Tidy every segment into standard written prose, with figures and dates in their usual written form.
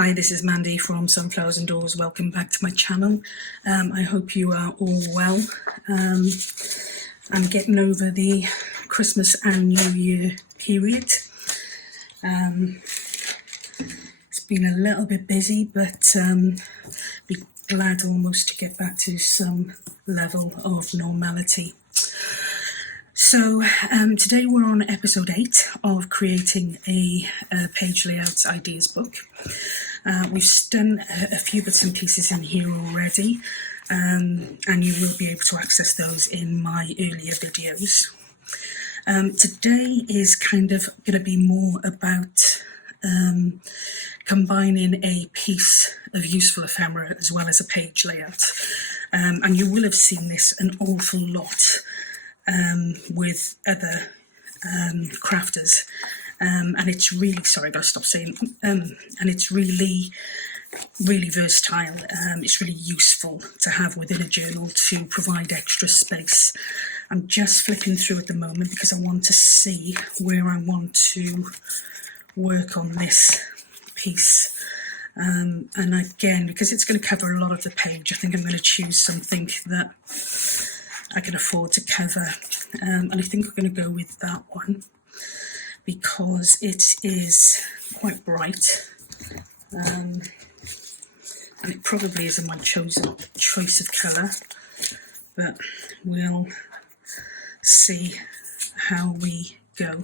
Hi, this is Mandy from Sunflowers and Doors. Welcome back to my channel. I hope you are all well. I'm getting over the Christmas and New Year period. It's been a little bit busy, but be glad almost to get back to some level of normality. So today we're on episode 8 of creating a page layout ideas book. We've done a few bits and pieces in here already, and you will be able to access those in my earlier videos. Today is kind of going to be more about combining a piece of useful ephemera as well as a page layout. And you will have seen this an awful lot with other crafters, and it's really, sorry, I gotta stop saying, and it's really versatile. It's really useful to have within a journal to provide extra space. I'm just flipping through at the moment because I want to see where I want to work on this piece. And again, because it's going to cover a lot of the page, I think I'm going to choose something that I can afford to cover, and I think we're going to go with that one because it is quite bright, and it probably isn't my choice of colour, but we'll see how we go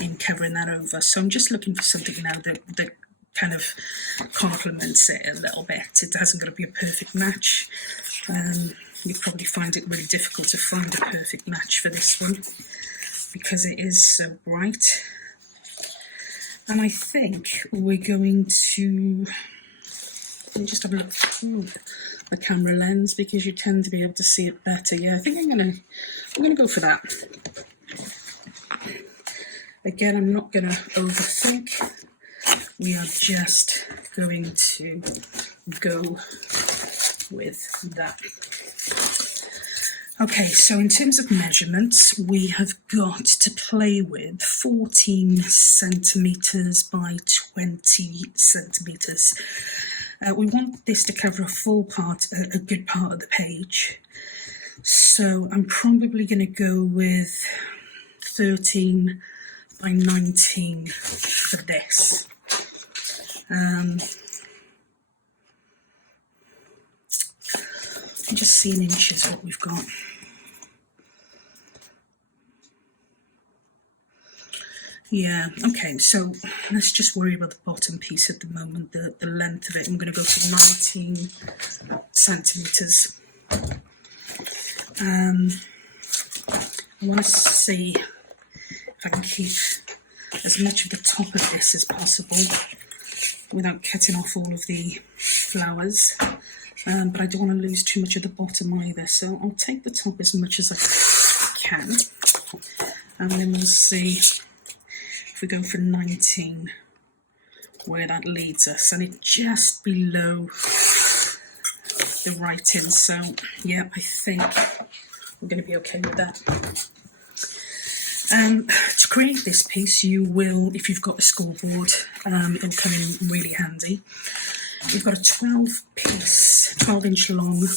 in covering that over. So I'm just looking for something now that kind of complements it a little bit. It hasn't got to be a perfect match. You probably find it really difficult to find a perfect match for this one because it is so bright. And I think we're going to, let me just have a look through the camera lens because you tend to be able to see it better. Yeah, I think I'm gonna go for that. Again, I'm not gonna overthink. We are just going to go with that. Okay, so in terms of measurements, we have got to play with 14 centimetres by 20 centimetres. We want this to cover a full part, a good part of the page. So I'm probably going to go with 13 by 19 for this. I'm just see in inches what we've got. Yeah, okay, so let's just worry about the bottom piece at the moment, the length of it. I'm going to go to 19 centimetres. I want to see if I can keep as much of the top of this as possible without cutting off all of the flowers. But I don't want to lose too much of the bottom either, so I'll take the top as much as I can, and then we'll see if we go for 19 where that leads us, and it's just below the writing, so yeah, I think we're going to be okay with that. To create this piece, you will, if you've got a scoreboard, it'll come in really handy. We've got a 12-inch long,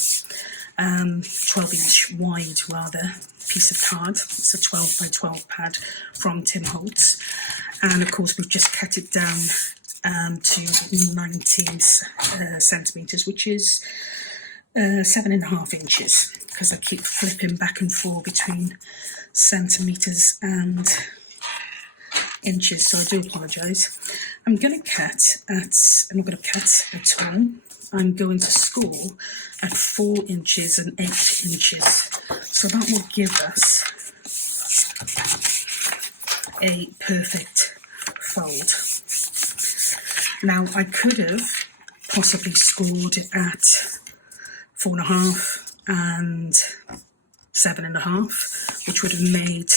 12-inch wide rather, piece of card. It's a 12 by 12 pad from Tim Holtz, and of course we've just cut it down to 19 centimetres, which is 7.5 inches, because I keep flipping back and forth between centimetres and inches, so I do apologise. I'm going to cut at, I'm not going to cut at all, I'm going to score at 4 inches and 8 inches, so that will give us a perfect fold. Now I could have possibly scored at 4.5 and 7.5, which would have made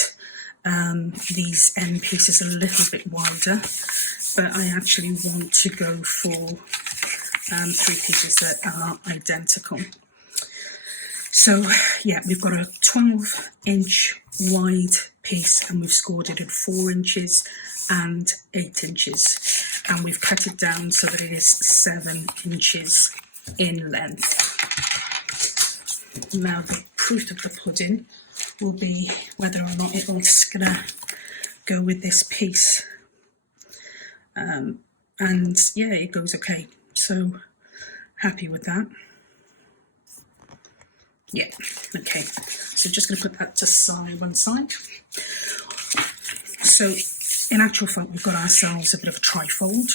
these end pieces a little bit wider, but I actually want to go for 3 pieces that are identical. So yeah, we've got a 12-inch wide piece, and we've scored it at 4 inches and 8 inches, and we've cut it down so that it is 7 inches in length. Now the proof of the pudding will be whether or not it's gonna go with this piece, and yeah, it goes okay, so happy with that. Yeah, okay, so just going to put that to one side. So in actual fact, we've got ourselves a bit of a trifold,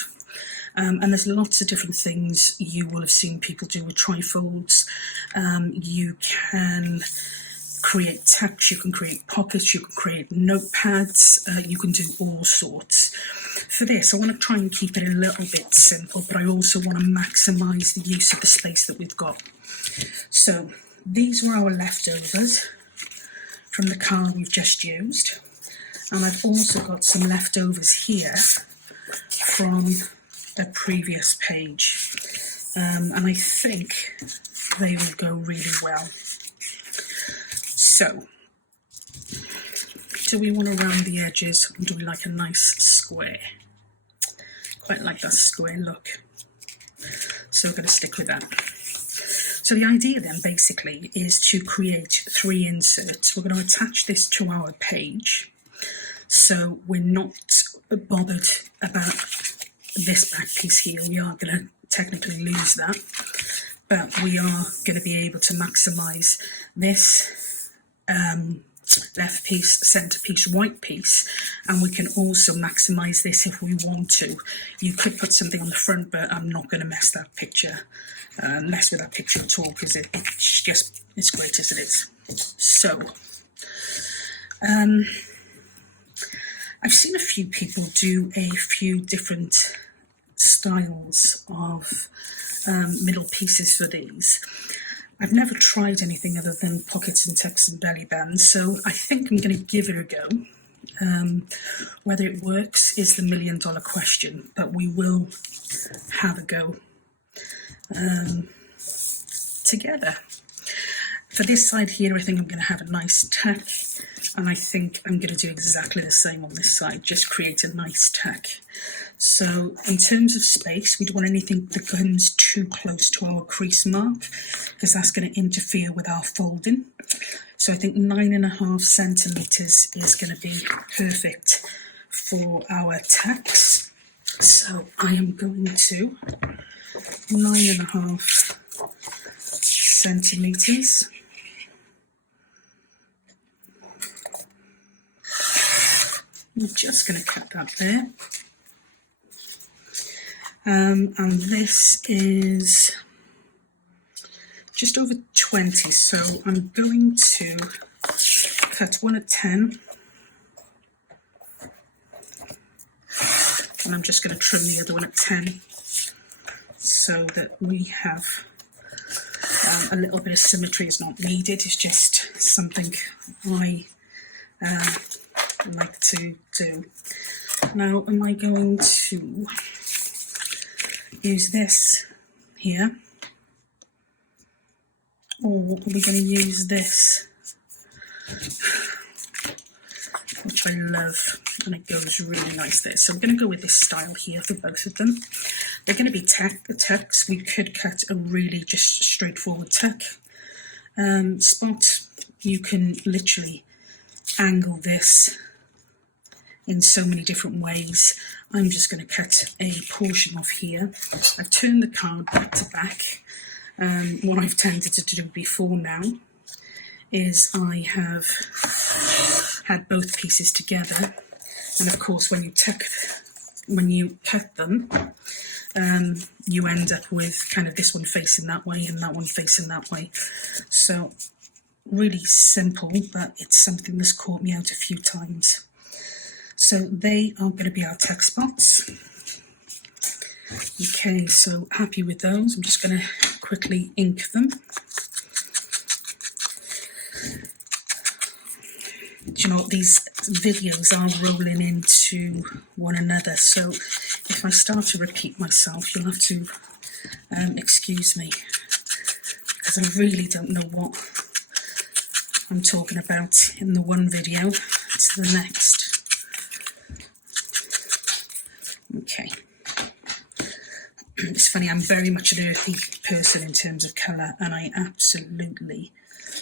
and there's lots of different things you will have seen people do with trifolds. You can create text, you can create pockets, you can create notepads, you can do all sorts. For this, I want to try and keep it a little bit simple, but I also want to maximise the use of the space that we've got. So these were our leftovers from the card we've just used, and I've also got some leftovers here from a previous page, and I think they will go really well. So, do we want to round the edges, or do we like a nice square? Quite like that square look, so we're going to stick with that. So the idea then basically is to create 3 inserts. We're going to attach this to our page, so we're not bothered about this back piece here. We are going to technically lose that, but we are going to be able to maximise this left piece, centre piece, right piece, and we can also maximise this if we want to. You could put something on the front, but I'm not going to mess with that picture at all, because it's great as it is. So I've seen a few people do a few different styles of middle pieces for these. I've never tried anything other than pockets and text and belly bands, so I think I'm going to give it a go. Whether it works is the $1,000,000 question, but we will have a go together. For this side here, I think I'm going to have a nice tack, and I think I'm going to do exactly the same on this side, just create a nice tack. So in terms of space, we don't want anything that comes too close to our crease mark, because that's going to interfere with our folding. So I think 9.5 centimetres is going to be perfect for our tacks. So I am going to 9.5 centimetres. I'm just going to cut that there. And this is just over 20, so I'm going to cut one at 10, and I'm just going to trim the other one at 10 so that we have a little bit of symmetry is not needed. It's just something I like to do. Now, am I going to use this here, or are we going to use this, which I love, and it goes really nice there. So we're going to go with this style here for both of them. They're going to be tucks. We could cut a really just straightforward tuck spot. You can literally angle this in so many different ways. I'm just going to cut a portion off here. I've turned the card back to back. What I've tended to do before now is I have had both pieces together, and of course when you cut them, you end up with kind of this one facing that way and that one facing that way. So really simple, but it's something that's caught me out a few times. So they are going to be our tuck spots. Okay, so happy with those. I'm just going to quickly ink them. Do you know what? These videos are rolling into one another, so if I start to repeat myself, you'll have to excuse me, because I really don't know what I'm talking about in the one video to the next. Okay. It's funny, I'm very much an earthy person in terms of colour, and I absolutely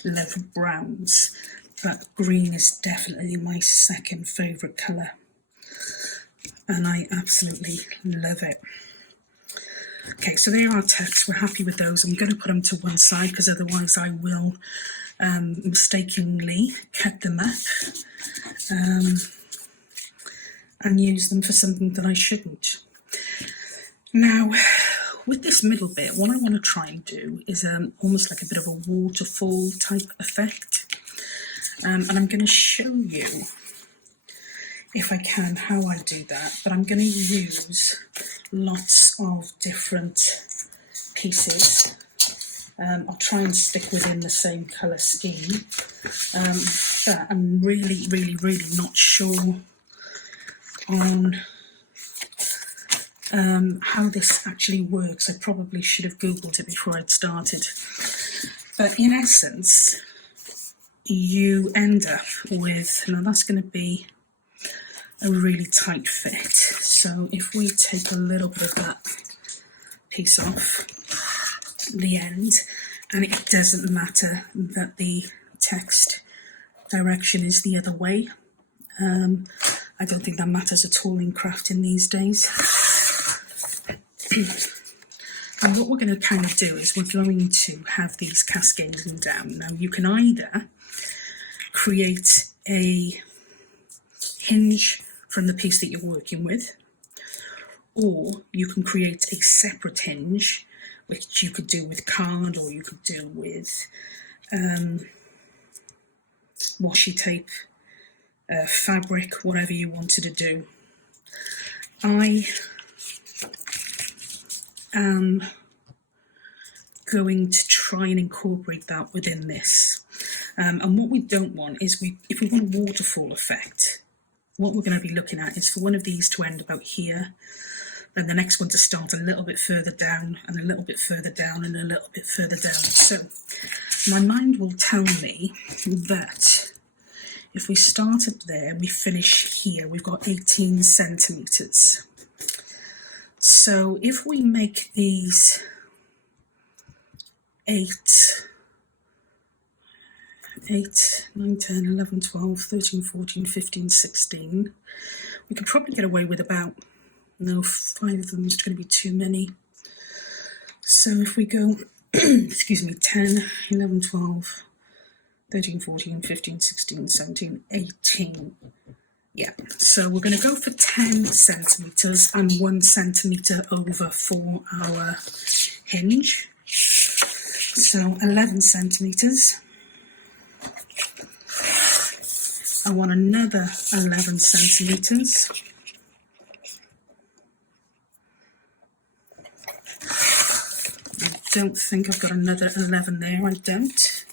love browns, but green is definitely my second favourite colour, and I absolutely love it. Okay, so there are our texts. We're happy with those. I'm going to put them to one side because otherwise I will mistakenly cut them up and use them for something that I shouldn't. Now, with this middle bit, what I want to try and do is almost like a bit of a waterfall type effect. And I'm going to show you, if I can, how I do that. But I'm going to use lots of different pieces. I'll try and stick within the same colour scheme. But I'm really not sure on how this actually works. I probably should have Googled it before I'd started. But in essence, you end up with, now that's going to be a really tight fit. So if we take a little bit of that piece off the end, and it doesn't matter that the text direction is the other way. I don't think that matters at all in crafting these days. And what we're going to kind of do is we're going to have these cascading down. Now you can either create a hinge from the piece that you're working with, or you can create a separate hinge, which you could do with card, or you could do with washi tape, fabric, whatever you wanted to do. I am going to try and incorporate that within this. And what we don't want is, if we want a waterfall effect, what we're going to be looking at is for one of these to end about here, and the next one to start a little bit further down, and a little bit further down, and a little bit further down. So my mind will tell me that if we started there and we finish here, we've got 18 centimetres. So if we make these 8, 9, 10, 11, 12, 13, 14, 15, 16, we could probably get away with about, no, 5 of them is going to be too many. So if we go, excuse me, 10, 11, 12, 13, 14, 15, 16, 17, 18. Yeah, so we're going to go for 10 centimetres and 1 centimetre over for our hinge. So 11 centimetres. I want another 11 centimetres. I don't think I've got another 11 there, I don't.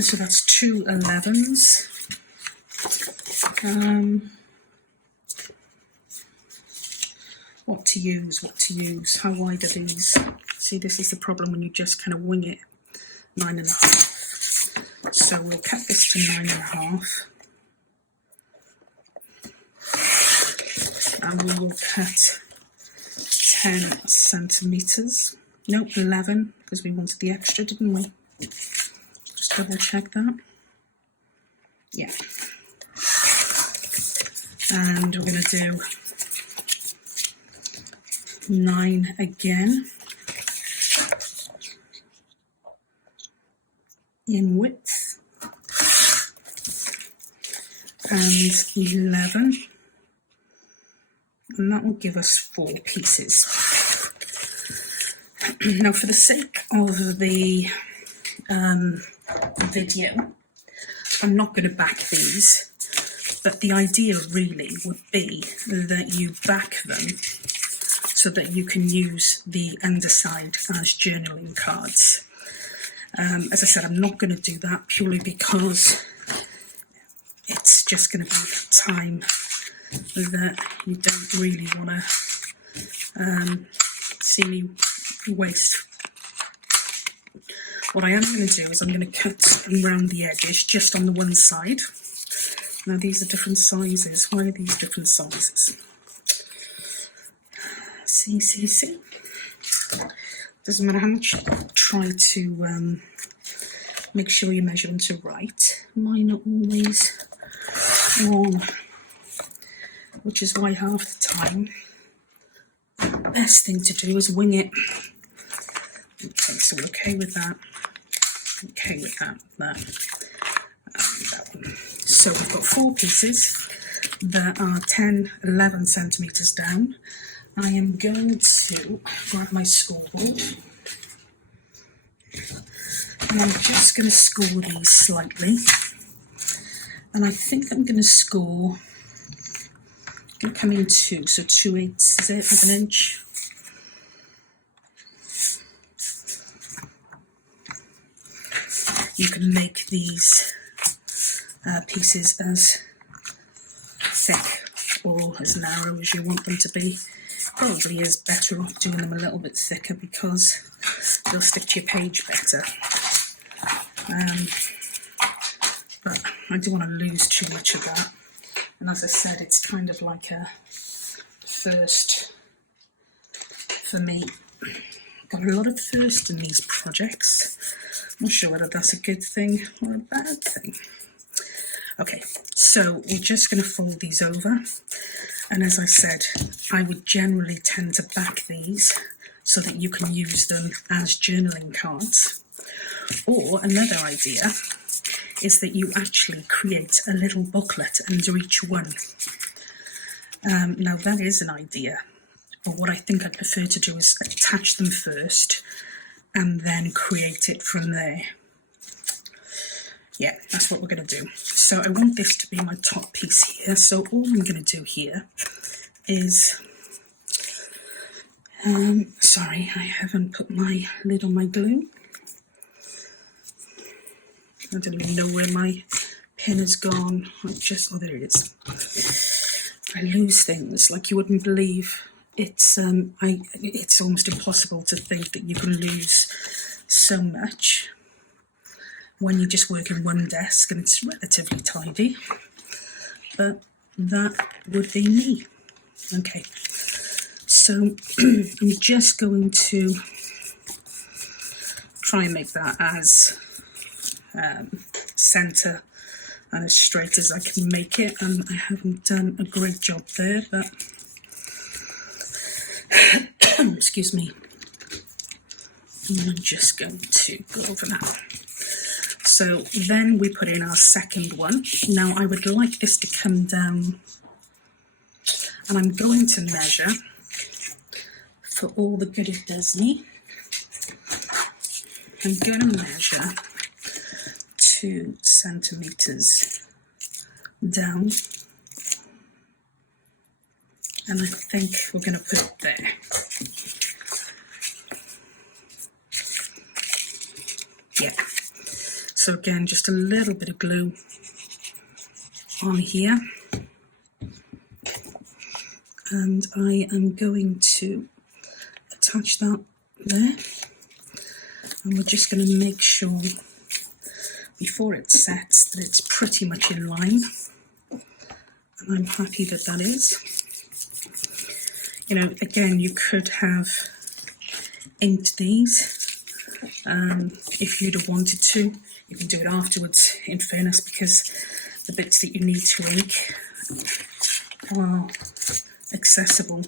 So that's 2 11s. What to use, how wide are these? See, this is the problem when you just kind of wing it. 9.5. So we'll cut this to 9.5. And we will cut 10 centimetres. Nope, 11, because we wanted the extra, didn't we? Just double check that. Yeah. And we're going to do 9 again in width, and 11, and that will give us 4 pieces. Now, for the sake of the video, I'm not going to back these, but the idea really would be that you back them so that you can use the underside as journaling cards. As I said, I'm not going to do that purely because it's just going to be time that you don't really want to see me waste. What I am going to do is I'm going to cut around the edges just on the one side. Now these are different sizes. Why are these different sizes? See. Doesn't matter how much you try to make sure your measurements are right. Mine are always wrong, which is why half the time the best thing to do is wing it. Okay, so we're okay with that. Okay with that. That one. So we've got 4 pieces that are 10, 11 centimetres down. I am going to grab my scoreboard and I'm just going to score these slightly. And I think I'm going to score, going to come in 2, so 2/8 is it, of an inch. You can make these pieces as thick or as narrow as you want them to be. Probably is better off doing them a little bit thicker because they'll stick to your page better. But I don't want to lose too much of that. And as I said, it's kind of like a first for me. Got a lot of first in these projects. I'm not sure whether that's a good thing or a bad thing. Okay, so we're just going to fold these over. And as I said, I would generally tend to back these so that you can use them as journaling cards. Or another idea is that you actually create a little booklet under each one. Now that is an idea, but what I think I prefer to do is attach them first and then create it from there. Yeah, that's what we're going to do. So I want this to be my top piece here. So all I'm going to do here is, sorry, I haven't put my lid on my glue. I don't even know where my pen has gone. Oh, there it is. I lose things like you wouldn't believe. It's almost impossible to think that you can lose so much when you just work in one desk and it's relatively tidy, but that would be me. Okay, so I'm just going to try and make that as centre and as straight as I can make it, and I haven't done a great job there, but excuse me, I'm just going to go over that. So then we put in our second one. Now I would like this to come down, and I'm going to measure for all the good it does me. I'm going to measure 2 centimetres down, and I think we're going to put it there. Yeah. So again, just a little bit of glue on here, and I am going to attach that there, and we're just going to make sure before it sets that it's pretty much in line, and I'm happy that that is. You know, again, you could have inked these if you'd have wanted to. You can do it afterwards, in fairness, because the bits that you need to ink are accessible.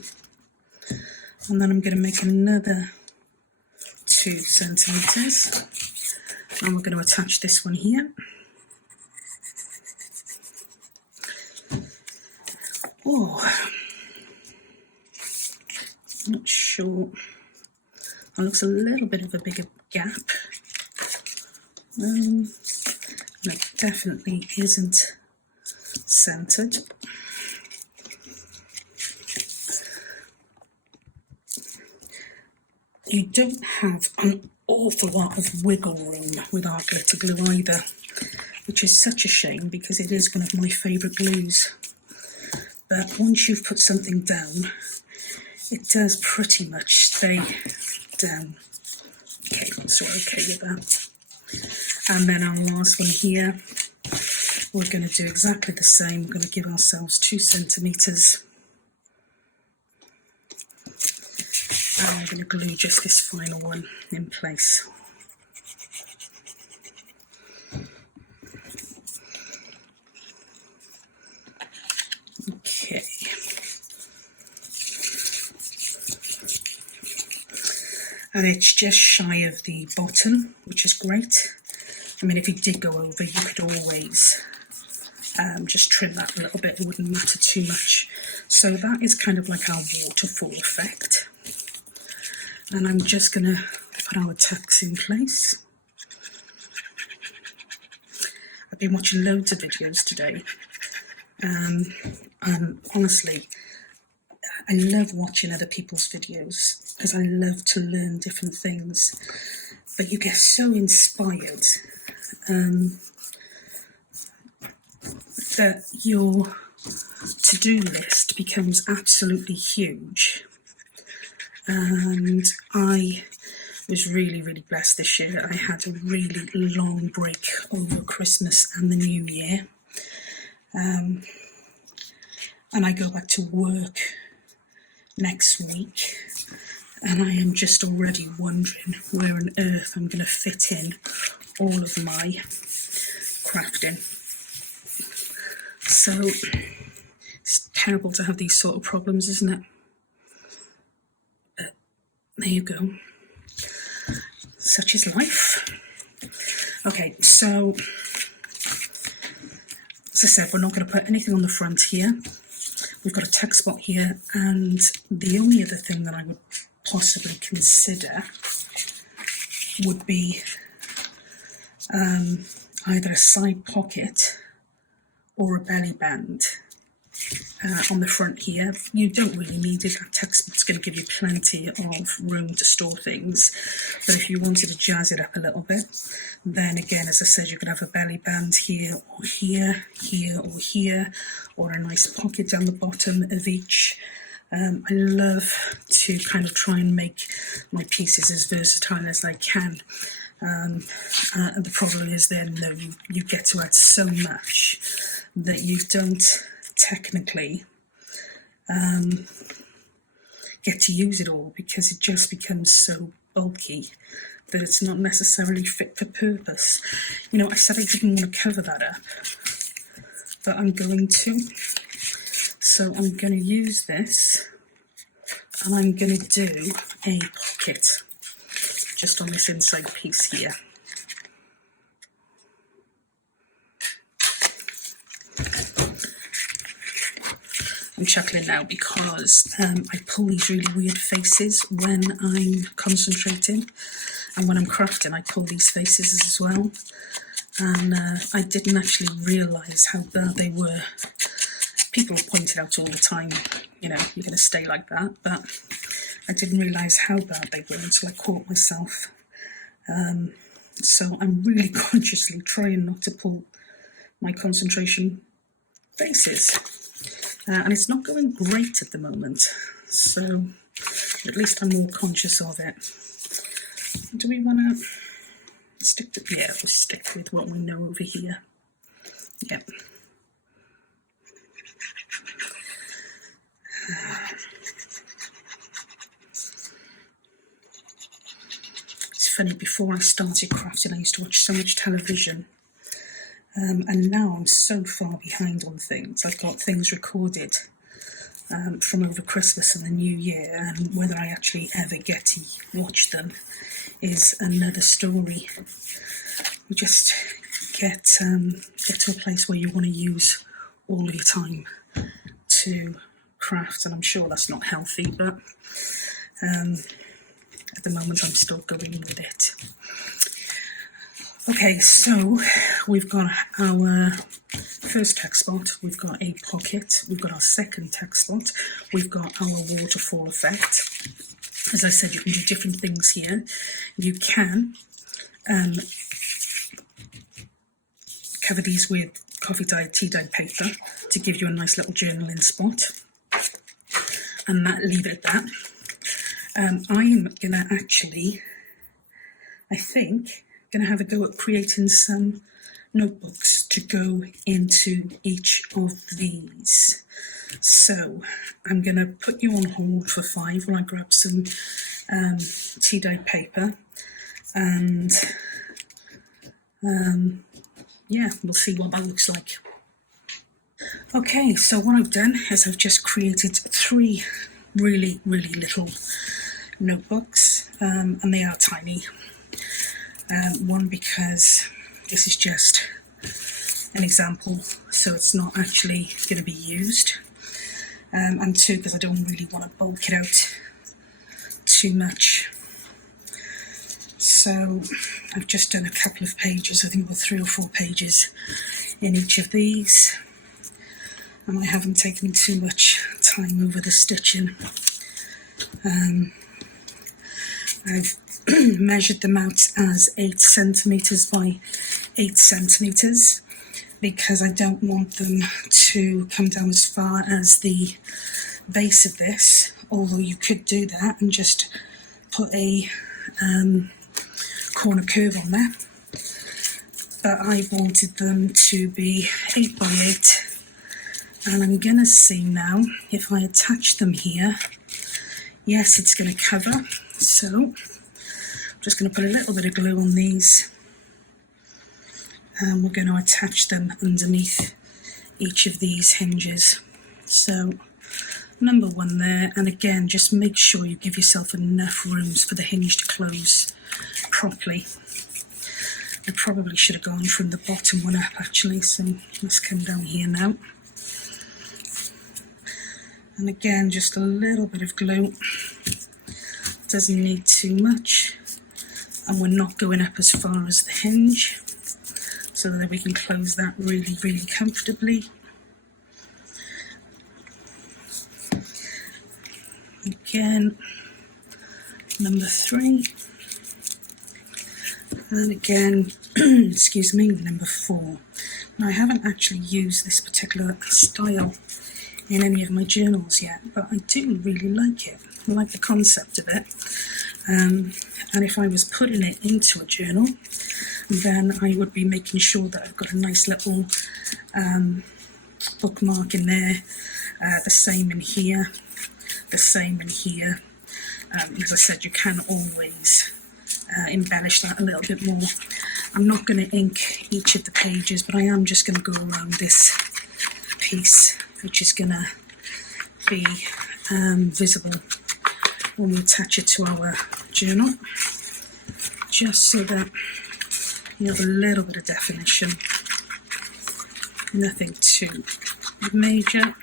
And then I'm going to make another 2 centimetres, and we're going to attach this one here. Oh, I'm not sure. That looks a little bit of a bigger gap. It definitely isn't centered. You don't have an awful lot of wiggle room with art glitter glue either, which is such a shame because it is one of my favourite glues. But once you've put something down, it does pretty much stay down. Okay, so we're okay with that. And then our last one here, we're going to do exactly the same. We're going to give ourselves 2 centimetres. And I'm going to glue just this final one in place. Okay. And it's just shy of the bottom, which is great. I mean, if you did go over, you could always just trim that a little bit. It wouldn't matter too much. So that is kind of like our waterfall effect. And I'm just going to put our tucks in place. I've been watching loads of videos today. And honestly, I love watching other people's videos because I love to learn different things. But you get so inspired that your to-do list becomes absolutely huge. And I was really, really blessed this year. I had a really long break over Christmas and the New Year. And I go back to work next week. And I am just already wondering where on earth I'm going to fit in all of my crafting. So it's terrible to have these sort of problems, isn't it? But there you go. Such is life. Okay, so as I said, we're not going to put anything on the front here. We've got a tuck spot here, and the only other thing that I would possibly consider would be either a side pocket or a belly band on the front here. You don't really need it. That tuck spot's going to give you plenty of room to store things. But if you wanted to jazz it up a little bit, then again, as I said, you could have a belly band here or here, here or here, or a nice pocket down the bottom of each. I love to kind of try and make my pieces as versatile as I can. And the problem is then that you get to add so much that you don't technically get to use it all, because it just becomes so bulky that it's not necessarily fit for purpose. You know, I said I didn't want to cover that up, but I'm going to. So I'm going to use this, and I'm going to do a pocket just on this inside piece here. I'm chuckling now because I pull these really weird faces when I'm concentrating, and when I'm crafting I pull these faces as well, and I didn't actually realise how bad they were. People point it out all the time, you know, you're going to stay like that, but I didn't realise how bad they were until I caught myself. So I'm really consciously trying not to pull my concentration faces. And it's not going great at the moment, so at least I'm more conscious of it. Do we want to stick to, yeah, we'll stick with what we know over here. Yep. It's funny, before I started crafting I used to watch so much television, and now I'm so far behind on things. I've got things recorded from over Christmas and the New Year, and whether I actually ever get to watch them is another story. You just get to a place where you want to use all of your time to craft, and I'm sure that's not healthy, but at the moment I'm still going with it. Okay, so we've got our first tuck spot, we've got a pocket, we've got our second tuck spot, we've got our waterfall effect. As I said, you can do different things here. You can cover these with coffee dyed, tea dyed paper to give you a nice little journaling spot, and leave it at that. I'm going to actually, I think, going to have a go at creating some notebooks to go into each of these. So I'm going to put you on hold for 5 while I grab some tea-dyed paper, and yeah, we'll see what that looks like. Okay, so what I've done is I've just created 3 really little notebooks, and they are tiny. One, because this is just an example, so it's not actually going to be used, and 2, because I don't really want to bulk it out too much. So I've just done a couple of pages, I think about 3 or 4 pages in each of these, and I haven't taken too much time over the stitching. I've measured them out as 8 centimetres by 8 centimetres because I don't want them to come down as far as the base of this, although you could do that and just put a corner curve on there, but I wanted them to be 8 by 8, and I'm going to see now if I attach them here. Yes, it's going to cover, so I'm just going to put a little bit of glue on these, and we're going to attach them underneath each of these hinges. So number 1 there, and again, just make sure you give yourself enough rooms for the hinge to close properly. I probably should have gone from the bottom one up actually, so let's come down here now. And again, just a little bit of glue, doesn't need too much, and we're not going up as far as the hinge, so that we can close that really comfortably. Again, number 3, and again, excuse me, number 4. Now, I haven't actually used this particular style in any of my journals yet, but I do really like it. I like the concept of it, and if I was putting it into a journal, then I would be making sure that I've got a nice little bookmark in there, the same in here, the same in here. As I said, you can always embellish that a little bit more. I'm not going to ink each of the pages, but I am just going to go around this piece, which is going to be visible when we attach it to our journal, just so that you have a little bit of definition, nothing too major.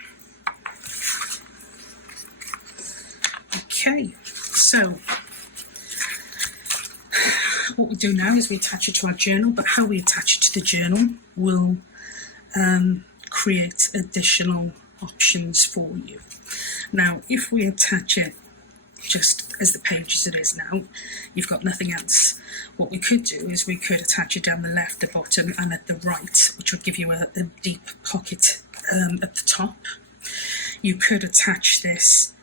Okay, so what we do now is we attach it to our journal, but how we attach it to the journal will create additional options for you. Now, if we attach it just as the page as it is now, you've got nothing else. What we could do is we could attach it down the left, the bottom, and at the right, which would give you a deep pocket at the top. You could attach this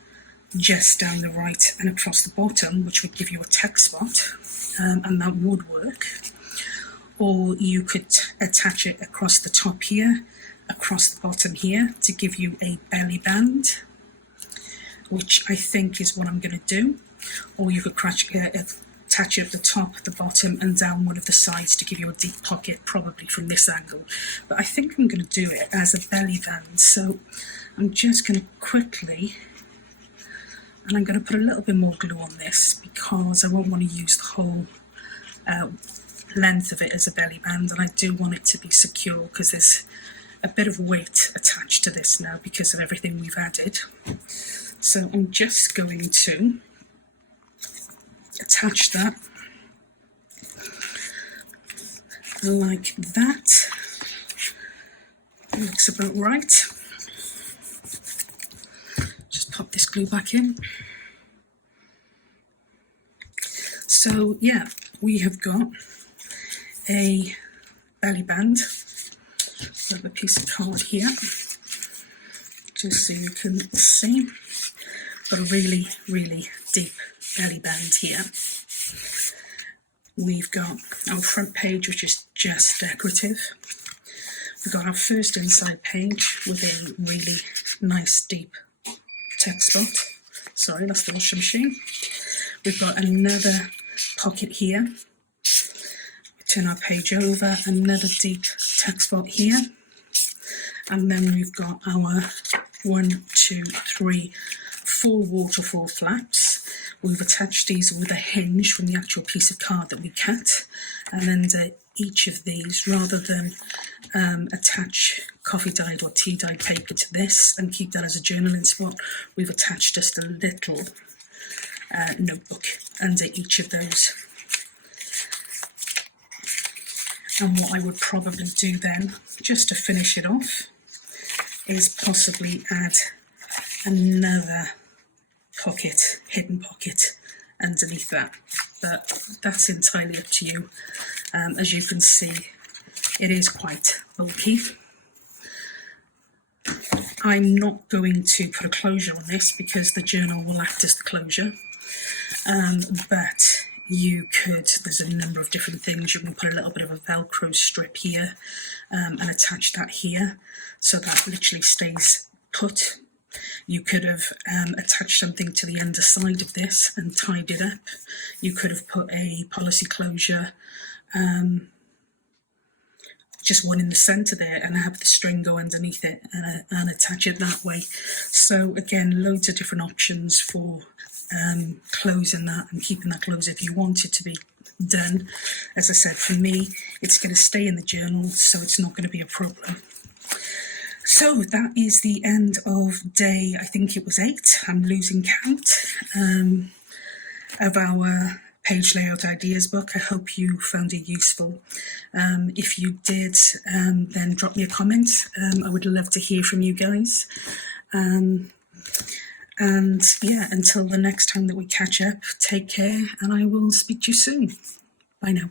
just down the right and across the bottom, which would give you a text spot, and that would work. Or you could attach it across the top here, across the bottom here, to give you a belly band, which I think is what I'm going to do. Or you could attach it at the top, the bottom, and down one of the sides to give you a deep pocket, probably from this angle. But I think I'm going to do it as a belly band, so I'm just going to quickly, and I'm going to put a little bit more glue on this because I won't want to use the whole length of it as a belly band, and I do want it to be secure because there's a bit of weight attached to this now because of everything we've added. So I'm just going to attach that like that. Looks about right. Just pop this glue back in. So yeah, we have got a belly band. I have a piece of card here, just so you can see. Got a really deep belly band here. we've got our front page, which is just decorative. We've got our first inside page with a really nice deep text spot. Sorry, that's the washing machine. We've got another pocket here. Turn our page over, another deep text spot here. And then we've got our 1, 2, 3, 4 waterfall flaps. We've attached these with a hinge from the actual piece of card that we cut. And under each of these, rather than attach coffee dyed or tea dyed paper to this and keep that as a journaling spot, we've attached just a little notebook under each of those. And what I would probably do then, just to finish it off, is possibly add another pocket, hidden pocket, underneath that. But that's entirely up to you. As you can see, it is quite bulky. I'm not going to put a closure on this because the journal will act as the closure. But you could, there's a number of different things. You can put a little bit of a Velcro strip here and attach that here, so that literally stays put. You could have attached something to the underside of this and tied it up. You could have put a policy closure, just one in the centre there, and have the string go underneath it and attach it that way. So again, loads of different options for closing that and keeping that closed if you want it to be done. As I said, for me, it's going to stay in the journal, so it's not going to be a problem. So that is the end of day, I think it was 8, I'm losing count, of our page layout ideas book. I hope you found it useful. If you did, then drop me a comment. I would love to hear from you guys. And yeah, until the next time that we catch up, take care, and I will speak to you soon. Bye now.